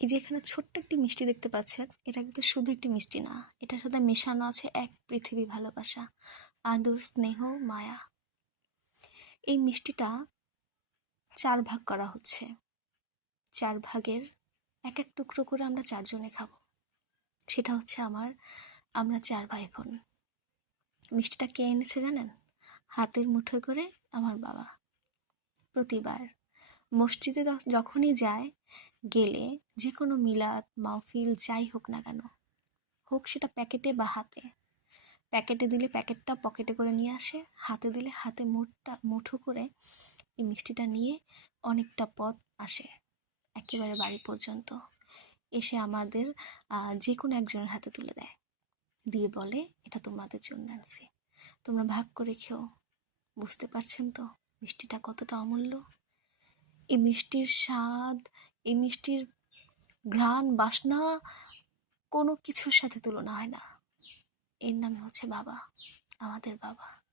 এই যে এখানে ছোট্ট একটি মিষ্টি দেখতে পাচ্ছেন, এটা কিন্তু শুধু একটি মিষ্টি না, এটার সাথে মেশানো আছে এক পৃথিবী ভালোবাসা, আদর, স্নেহ, মায়া। এই মিষ্টিটা 4 ভাগ করা হচ্ছে। 4 ভাগের এক এক টুকরো করে আমরা 4 জনে খাবো। সেটা হচ্ছে আমরা 4 ভাই বোন। মিষ্টিটা কে এনেছে জানেন? হাতের মুঠোয় করে আমার বাবা। প্রতিবার মসজিদে যখনই যায়, গেলে যে কোনো মিলাদ, মাহফিল যাই হোক না কেন, হোক সেটা প্যাকেটে বা হাতে, প্যাকেটে দিলে প্যাকেটটা পকেটে করে নিয়ে আসে, হাতে দিলে হাতে মুঠো করে এই মিষ্টিটা নিয়ে অনেকটা পথ আসে একেবারে বাড়ি পর্যন্ত। এসে আমাদের যে কোনো একজনের হাতে তুলে দেয়, দিয়ে বলে এটা তোমাদের জন্য আনছি, তোমরা ভাগ করে খেও। বুঝতে পারছেন তো মিষ্টিটা কতটা অমূল্য? এই মিষ্টির স্বাদ, এই মিষ্টির ঘ্রাণ, বাসনা কোনো কিছুর সাথে তুলনা হয় না। এর নামই হচ্ছে বাবা, আমাদের বাবা।